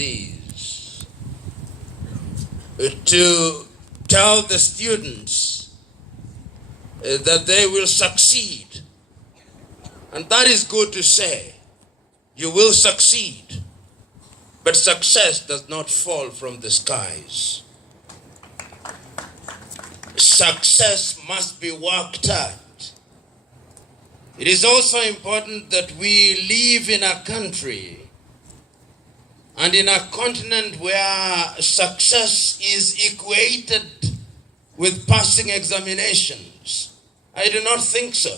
is to tell the students that they will succeed. And that is good to say. You will succeed. But success does not fall from the skies. Success must be worked at. It is also important that we live in a country and in a continent where success is equated with passing examinations. I do not think so.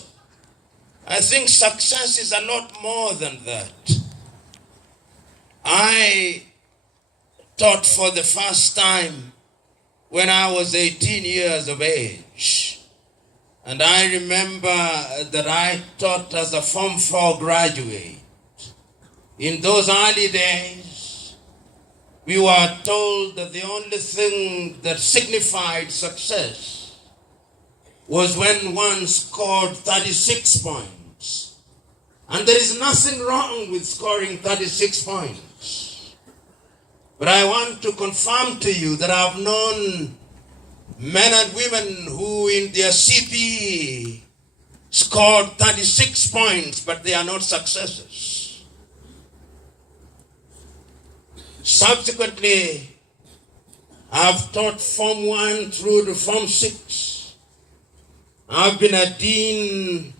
I think success is a lot more than that. I taught for the first time when I was 18 years of age. And I remember that I taught as a Form 4 graduate. In those early days, we were told that the only thing that signified success was when one scored 36 points. And there is nothing wrong with scoring 36 points. But I want to confirm to you that I've known men and women who in their CPE scored 36 points, but they are not successes. Subsequently, I've taught Form 1 through to Form 6. I've been a dean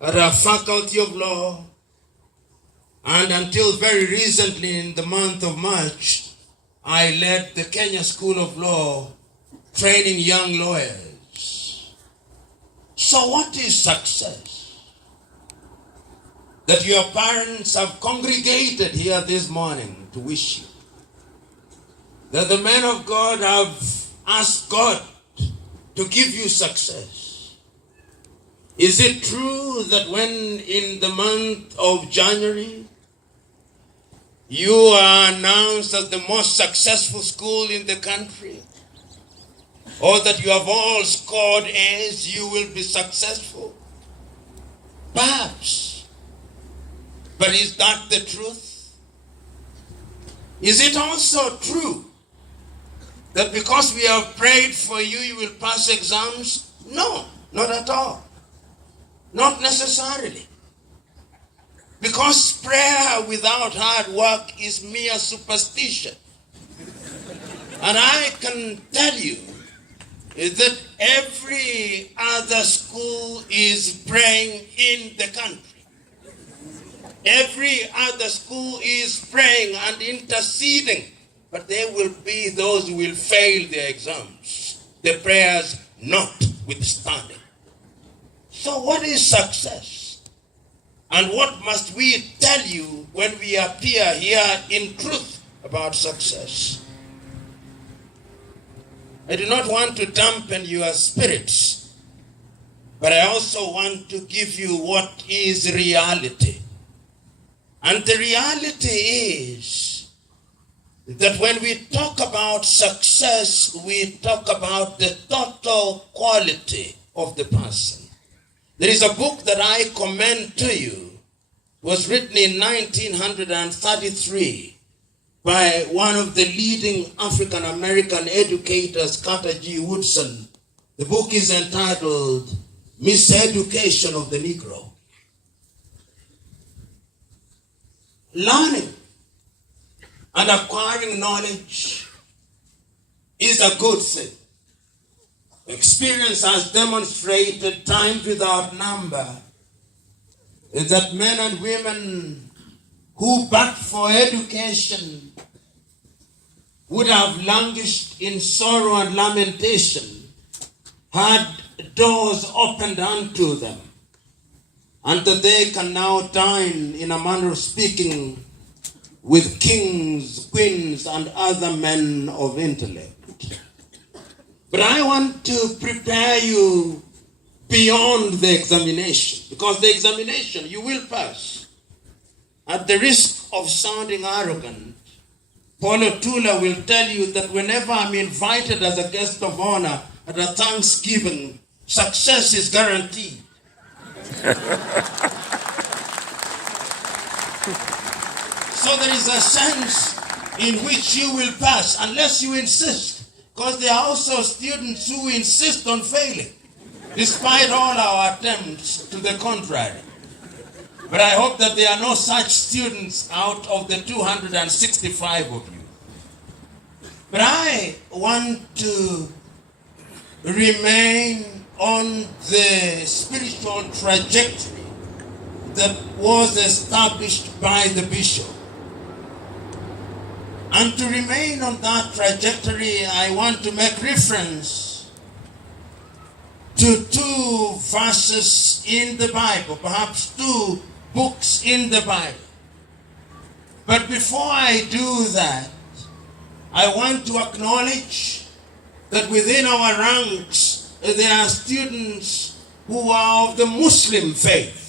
at a faculty of law, and until very recently in the month of March, I led the Kenya School of Law, training young lawyers. So what is success? That your parents have congregated here this morning to wish you. That the men of God have asked God to give you success. Is it true that when in the month of January, you are announced as the most successful school in the country, or that you have all scored A's, you will be successful? Perhaps. But is that the truth? Is it also true that because we have prayed for you, you will pass exams? No, not at all. Not necessarily. Because prayer without hard work is mere superstition. And I can tell you that every other school is praying in the country. Every other school is praying and interceding. But there will be those who will fail their exams, the prayers notwithstanding. So what is success? And what must we tell you when we appear here in truth about success? I do not want to dampen your spirits, but I also want to give you what is reality. And the reality is that when we talk about success, we talk about the total quality of the person. There is a book that I commend to you. It was written in 1933 by one of the leading African-American educators, Carter G. Woodson. The book is entitled Miseducation of the Negro. Learning and acquiring knowledge is a good thing. Experience has demonstrated time without number that men and women who but for education would have languished in sorrow and lamentation had doors opened unto them, and that they can now dine, in a manner of speaking, with kings, queens, and other men of intellect. But I want to prepare you beyond the examination, because the examination you will pass. At the risk of sounding arrogant, Paulo Tula will tell you that whenever I'm invited as a guest of honor at a Thanksgiving, success is guaranteed. So there is a sense in which you will pass unless you insist. Because there are also students who insist on failing, despite all our attempts to the contrary. But I hope that there are no such students out of the 265 of you. But I want to remain on the spiritual trajectory that was established by the bishop. And to remain on that trajectory, I want to make reference to two verses in the Bible, perhaps two books in the Bible. But before I do that, I want to acknowledge that within our ranks there are students who are of the Muslim faith.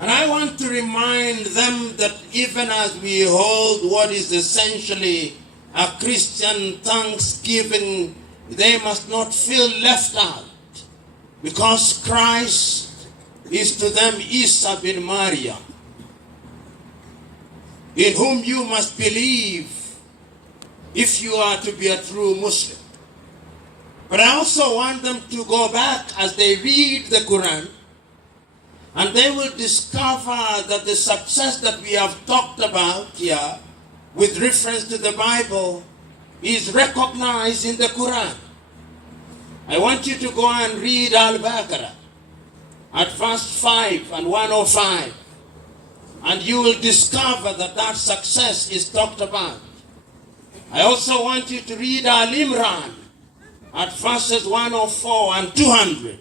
And I want to remind them that even as we hold what is essentially a Christian Thanksgiving, they must not feel left out, because Christ is to them Isa bin Maryam, in whom you must believe if you are to be a true Muslim. But I also want them to go back as they read the Quran, and they will discover that the success that we have talked about here with reference to the Bible is recognized in the Quran. I want you to go and read Al-Baqarah at verse 5 and 105, and you will discover that that success is talked about. I also want you to read Al-Imran at verses 104 and 200,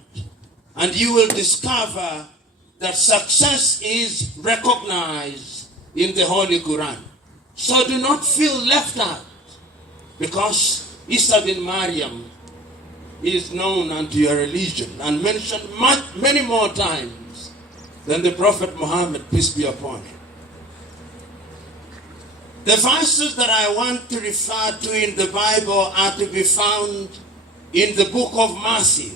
and you will discover that success is recognized in the Holy Quran. So do not feel left out, because Isa bin Maryam is known unto your religion and mentioned many more times than the Prophet Muhammad, peace be upon him. The verses that I want to refer to in the Bible are to be found in the book of Matthew.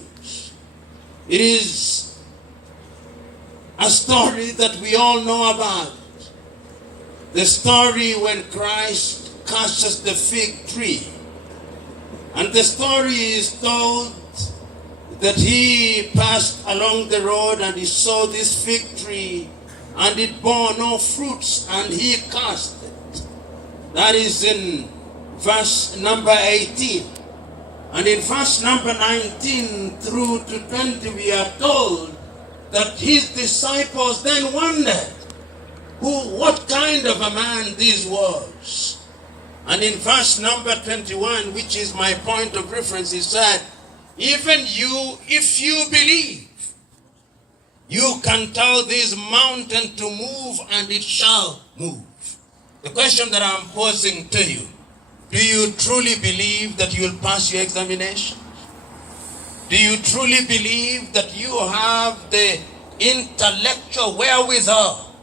It is a story that we all know about. The story when Christ curses the fig tree. And the story is told that he passed along the road and he saw this fig tree and it bore no fruits and he cursed it. That is in verse number 18. And in verse number 19 through to 20 we are told that his disciples then wondered what kind of a man this was. And in verse number 21, which is my point of reference, he said, even you, if you believe, you can tell this mountain to move and it shall move. The question that I'm posing to you, do you truly believe that you will pass your examination? Do you truly believe that you have the intellectual wherewithal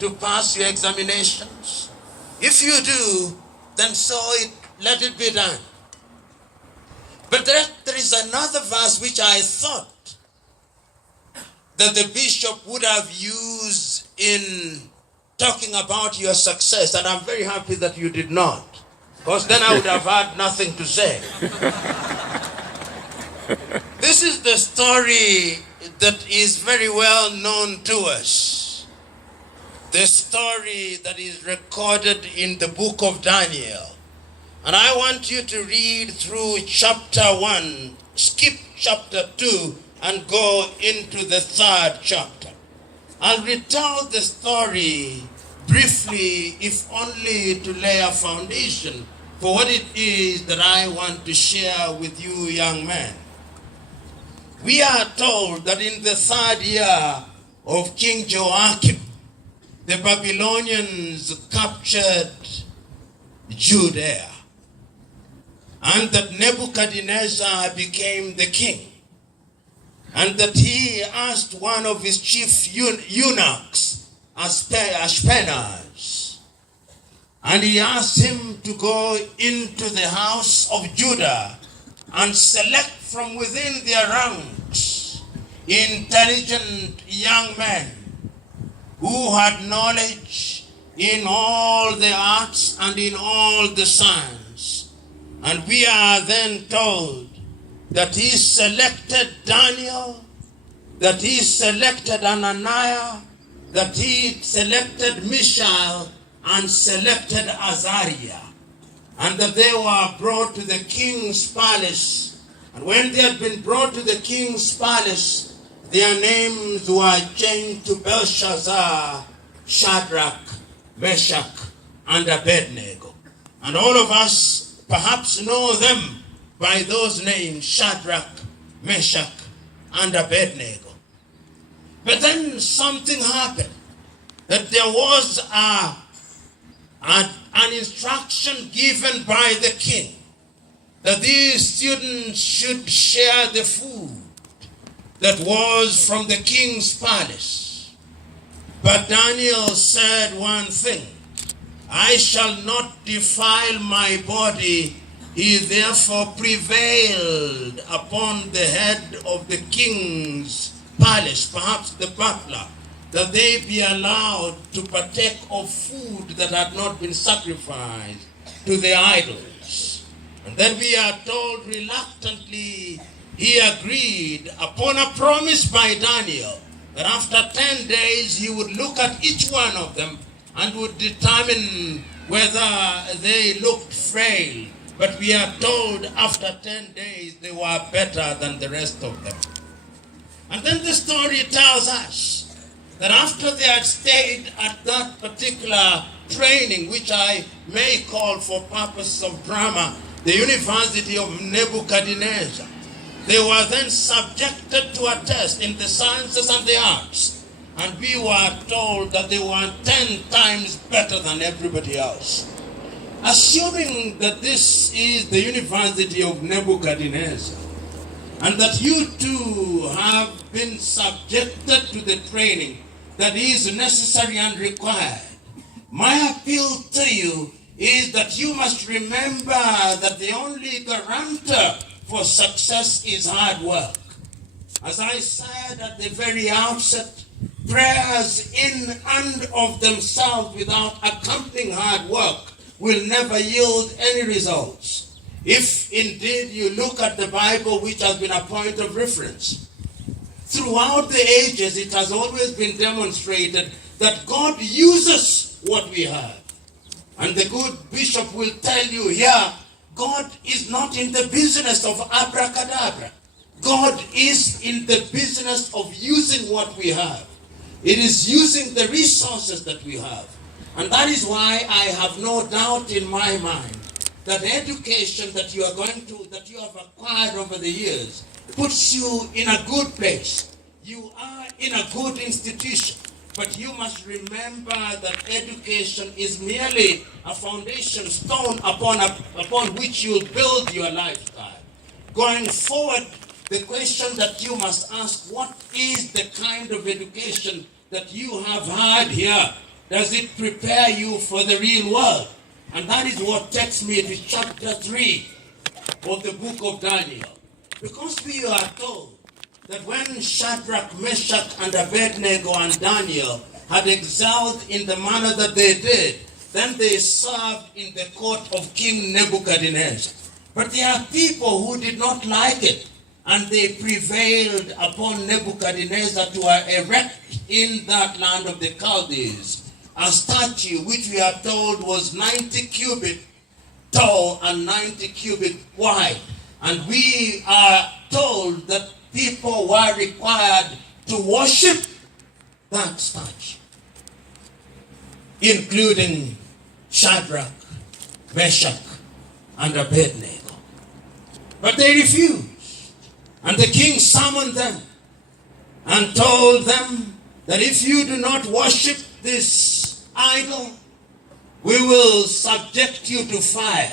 to pass your examinations? If you do, then let it be done. But there is another verse which I thought that the bishop would have used in talking about your success, and I'm very happy that you did not, because then I would have had nothing to say. This is the story that is very well known to us. The story that is recorded in the book of Daniel. And I want you to read through chapter 1, skip chapter 2, and go into the 3rd chapter. I'll retell the story briefly, if only to lay a foundation for what it is that I want to share with you, young men. We are told that in the 3rd year of King Joachim, the Babylonians captured Judea, and that Nebuchadnezzar became the king, and that he asked one of his chief eunuchs, Ashpenaz, and he asked him to go into the house of Judah and select from within their ranks intelligent young men who had knowledge in all the arts and in all the science. And we are then told that he selected Daniel, that he selected Ananias, that he selected Mishael and selected Azariah, and that they were brought to the king's palace. And when they had been brought to the king's palace, their names were changed to Belshazzar, Shadrach, Meshach, and Abednego. And all of us perhaps know them by those names, Shadrach, Meshach, and Abednego. But then something happened, that there was an instruction given by the king that these students should share the food that was from the king's palace. But Daniel said one thing: I shall not defile my body. He therefore prevailed upon the head of the king's palace, perhaps the butler, that they be allowed to partake of food that had not been sacrificed to the idols. And then we are told reluctantly he agreed upon a promise by Daniel that after 10 days he would look at each one of them and would determine whether they looked frail. But we are told after 10 days they were better than the rest of them. And then the story tells us that after they had stayed at that particular training, which I may call for purposes of drama, the University of Nebuchadnezzar, they were then subjected to a test in the sciences and the arts. And we were told that they were 10 times better than everybody else. Assuming that this is the University of Nebuchadnezzar, and that you too have been subjected to the training that is necessary and required, my appeal to you is that you must remember that the only guarantor for success is hard work. As I said at the very outset, prayers in and of themselves without accompanying hard work will never yield any results. If indeed you look at the Bible, which has been a point of reference, throughout the ages it has always been demonstrated that God uses what we have. And the good bishop will tell you here, God is not in the business of abracadabra. God is in the business of using what we have. It is using the resources that we have. And that is why I have no doubt in my mind that education that you have acquired over the years puts you in a good place. You are in a good institution. But you must remember that education is merely a foundation stone upon which you build your lifestyle. Going forward, the question that you must ask, what is the kind of education that you have had here? Does it prepare you for the real world? And that is what takes me to chapter 3 of the book of Daniel. Because we are told that when Shadrach, Meshach, and Abednego and Daniel had excelled in the manner that they did, then they served in the court of King Nebuchadnezzar. But there are people who did not like it, and they prevailed upon Nebuchadnezzar to erect in that land of the Chaldees a statue which we are told was 90 cubit tall and 90 cubit wide. And we are told that people were required to worship that statue, including Shadrach, Meshach, and Abednego. But they refused. And the king summoned them and told them that if you do not worship this idol, we will subject you to fire.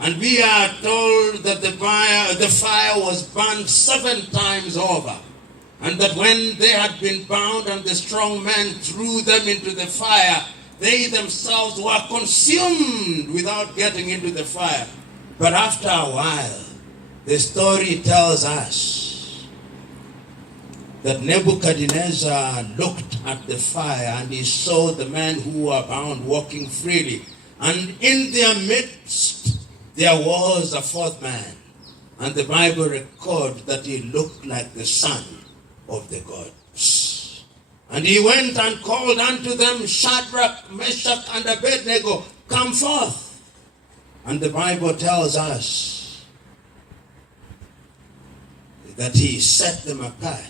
And we are told that the fire was burned 7 times over. And that when they had been bound and the strong men threw them into the fire, they themselves were consumed without getting into the fire. But after a while, the story tells us that Nebuchadnezzar looked at the fire and he saw the men who were bound walking freely. And in their midst there was a fourth man. And the Bible records that he looked like the son of the gods. And he went and called unto them, Shadrach, Meshach, and Abednego, come forth. And the Bible tells us that he set them apart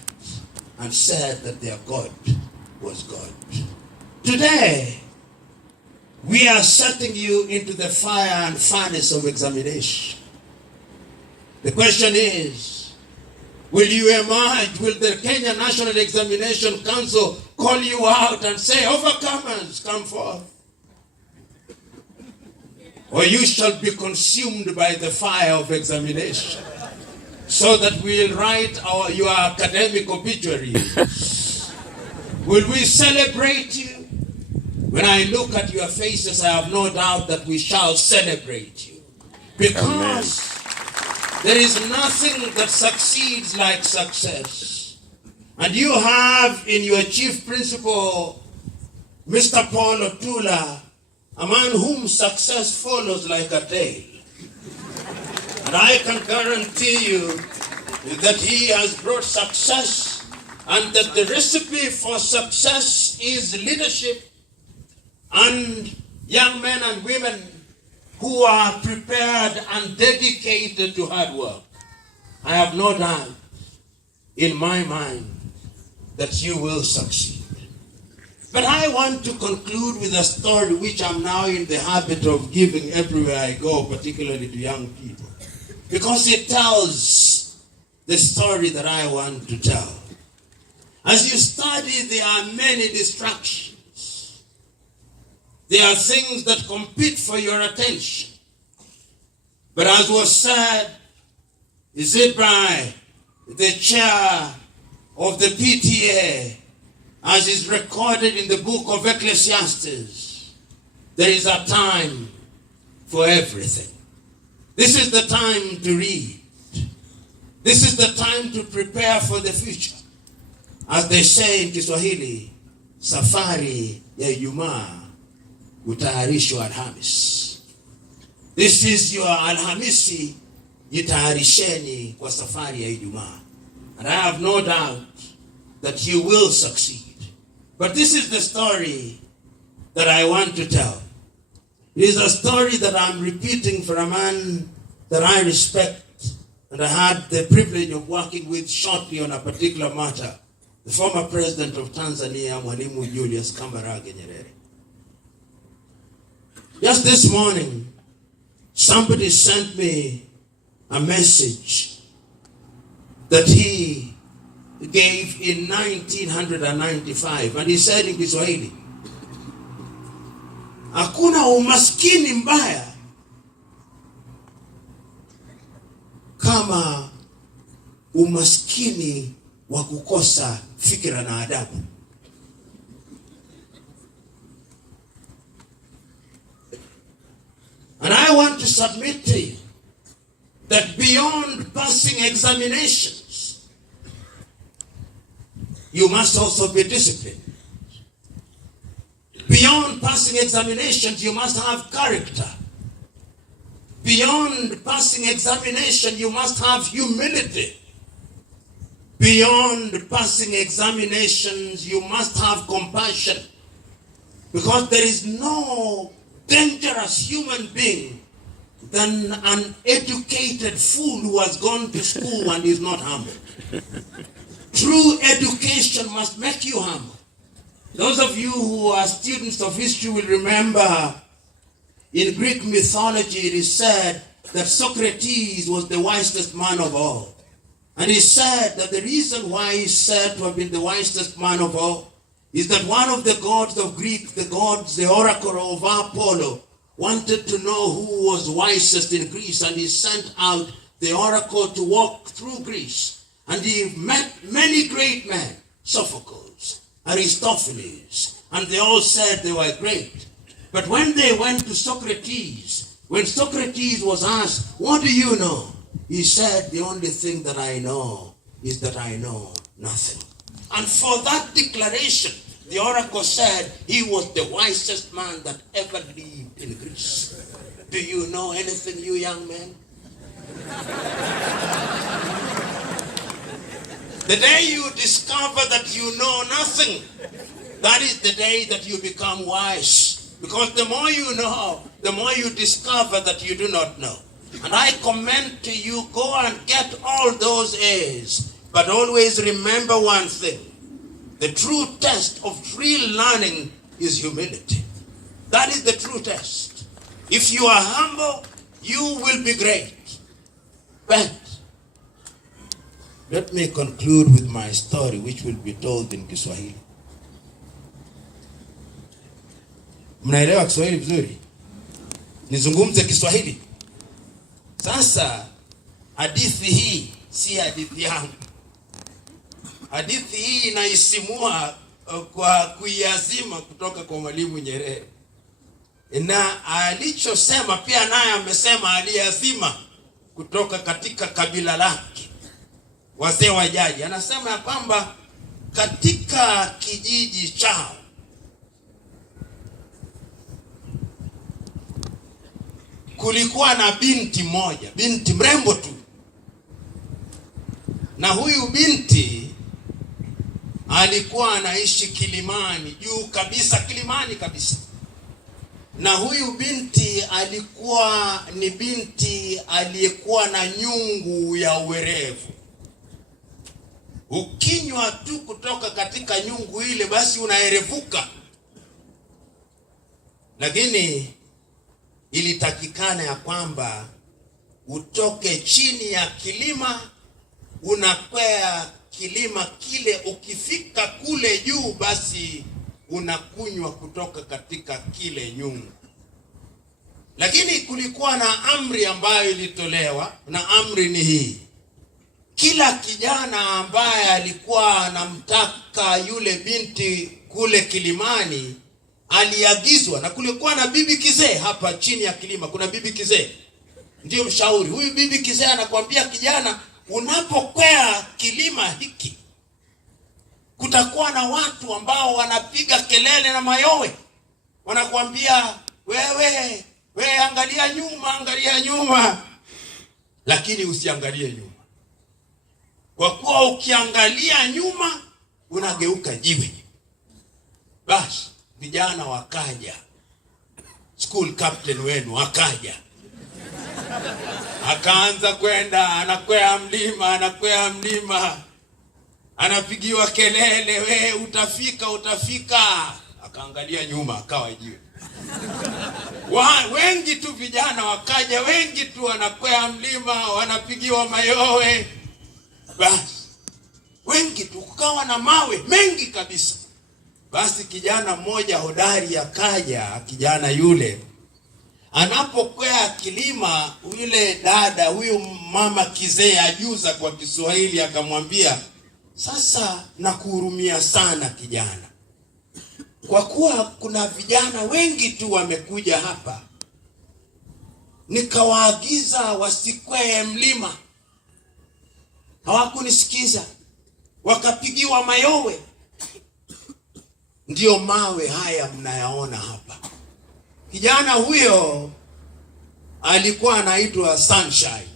and said that their God was God. Today, we are setting you into the fire and furnace of examination. The question is, will you emerge? Will the Kenya National Examination Council call you out and say, overcomers, come forth? Or you shall be consumed by the fire of examination, so that we'll write your academic obituaries. Will we celebrate you? When I look at your faces, I have no doubt that we shall celebrate you. Because there is nothing that succeeds like success. And you have in your chief principal, Mr. Paul Otula, a man whom success follows like a tail. And I can guarantee you that he has brought success, and that the recipe for success is leadership and young men and women who are prepared and dedicated to hard work. I have no doubt in my mind that you will succeed. But I want to conclude with a story which I'm now in the habit of giving everywhere I go, particularly to young people, because it tells the story that I want to tell. As you study, there are many distractions. There are things that compete for your attention. But as was said, is it by the chair of the PTA, as is recorded in the book of Ecclesiastes, there is a time for everything. This is the time to read. This is the time to prepare for the future. As they say in Kiswahili, safari ya Ijumaa utayarishwa Alhamis. This is your Alhamisi, jitayarisheni kwa safari ya Ijumaa. And I have no doubt that you will succeed. But this is the story that I want to tell. It is a story that I'm repeating for a man that I respect, and I had the privilege of working with shortly on a particular matter, the former president of Tanzania, Mwalimu Julius Kambarage Nyerere. Just this morning, somebody sent me a message that he gave in 1995, and he said in Kiswahili, hakuna umaskini mbaya kama umaskini wa kukosa fikira na adabu. And I want to submit to you that beyond passing examinations, you must also be disciplined. Beyond passing examinations, you must have character. Beyond passing examination, you must have humility. Beyond passing examinations, you must have compassion. Because there is no dangerous human being than an educated fool who has gone to school and is not humble. True education must make you humble. Those of you who are students of history will remember in Greek mythology it is said that Socrates was the wisest man of all. And he said that the reason why he is said to have been the wisest man of all is that one of the gods of Greek, the oracle of Apollo, wanted to know who was wisest in Greece, and he sent out the oracle to walk through Greece. And he met many great men, Sophocles, Aristophanes, and they all said they were great. But when they went to Socrates, when Socrates was asked, what do you know? He said, the only thing that I know is that I know nothing. And for that declaration, the oracle said he was the wisest man that ever lived in Greece. Do you know anything, you young men? The day you discover that you know nothing, that is the day that you become wise. Because the more you know, the more you discover that you do not know. And I commend to you, go and get all those A's. But always remember one thing. The true test of real learning is humility. That is the true test. If you are humble, you will be great. But let me conclude with my story, which will be told in Kiswahili. Mnaelewa Kiswahili vizuri? Nizungumze Kiswahili. Sasa hadithi hii si hadithi yangu. Hadithi hii inaisimua kwa kuiazima kutoka kwa Mwalimu Nyerere. Na alichosema pia naye amesema aliazima kutoka katika kabila lake, wazee wa jadi. Anasema ya kwamba katika kijiji chao kulikuwa na binti moja, binti mrembo tu. Na huyu binti alikuwa anaishi kilimani, juu kabisa, kilimani kabisa. Na huyu binti alikuwa ni binti aliyekuwa na nyungu ya uwerevu. Ukinywa tu kutoka katika nyungu ile, basi unaerevuka. Lakini ilitakikana ya kwamba utoke chini ya kilima, unakwea kilima kile, ukifika kule juu basi unakunywa kutoka katika kile nyungu. Lakini kulikuwa na amri ambayo ilitolewa, na amri ni hii: kila kijana ambaye alikuwa anamtaka yule binti kule kilimani aliagizwa, na kulikuwa na bibi kizee hapa chini ya kilima, kuna bibi kizee ndio mshauri. Huyu bibi kizee anakuambia, kijana, unapokwea kilima hiki kutakuwa na watu ambao wanapiga kelele na mayowe, wanakuambia wewe angalia nyuma, angalia nyuma. Lakini usiangalie nyuma, kwa kuwa ukiangalia nyuma unageuka jiwe. Basi vijana wakaja, school captain wenu akaja, akaanza kwenda, anakwea mlima, anapigiwa kelele, we utafika. Akaangalia nyuma, akawa jiwe. Wengi tu vijana wakaja, wengi tu wanakwea mlima, wanapigiwa mayowe. Basi wengi tu, kukawa na mawe mengi kabisa. Basi kijana mmoja hodari akaja. Kijana yule anapokwea kilima, yule dada, huyu mama kizee ajuza kwa Kiswahili, akamwambia, sasa nakuhurumia sana kijana, kwa kuwa kuna vijana wengi tu wamekuja hapa, nikawaagiza wasikwee mlima, hawakunisikiza, wakapigiwa mayowe. Ndio mawe haya mnayaona hapa. Kijana huyo alikuwa anaitwa Sunshine.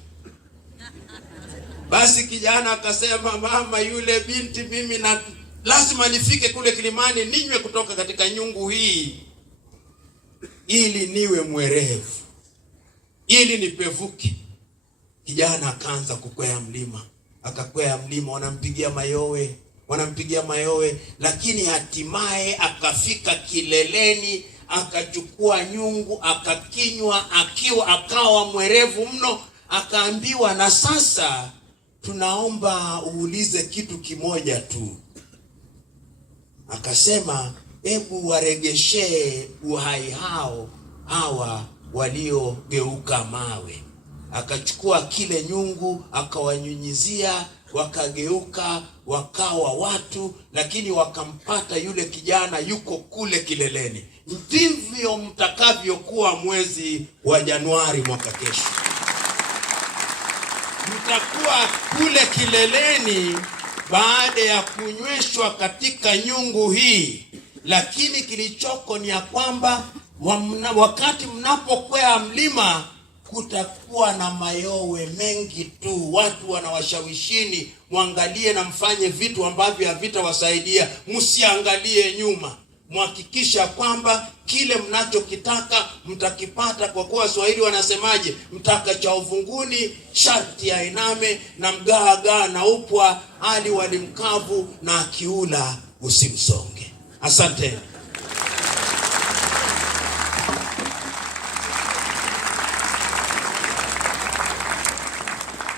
Basi kijana akasema, mama, yule binti mimi lazima nifike kule kilimani ninywe kutoka katika nyungu hii, ili niwe mwerevu, ili nipevuke. Kijana akaanza kukwea mlima, akakwea mlima, wanampigia mayowe, lakini hatimaye akafika kileleni, akachukua nyungu, akakinywa, akawa mwerevu mno. Akaambiwa, na sasa tunaomba uulize kitu kimoja tu. Akasema, hebu waregeshee uhai hawa waliogeuka mawe. Akachukua kile nyungu, akawanyunyizia, wakageuka, wakawa watu, lakini wakampata yule kijana yuko kule kileleni. Ndivyo mtakavyokuwa mwezi wa Januari mwaka kesho. Mtakuwa kule kileleni baada ya kunyweshwa katika nyungu hii. Lakini kilichoko ni ya kwamba wakati mnapokwea mlima kutakuwa na mayowe mengi tu. Watu wanawashawishini muangalie na mfanye vitu ambavyo havitawasaidia. Msiangalie nyuma. Mhakikisha kwamba kile mnachokitaka mtakipata, kwa kuwa Waswahili wanasemaje, mtaka cha uvunguni sharti ainame, na mgaagaa na upwa hali walimkavu, na akiula usimsonge. Asante.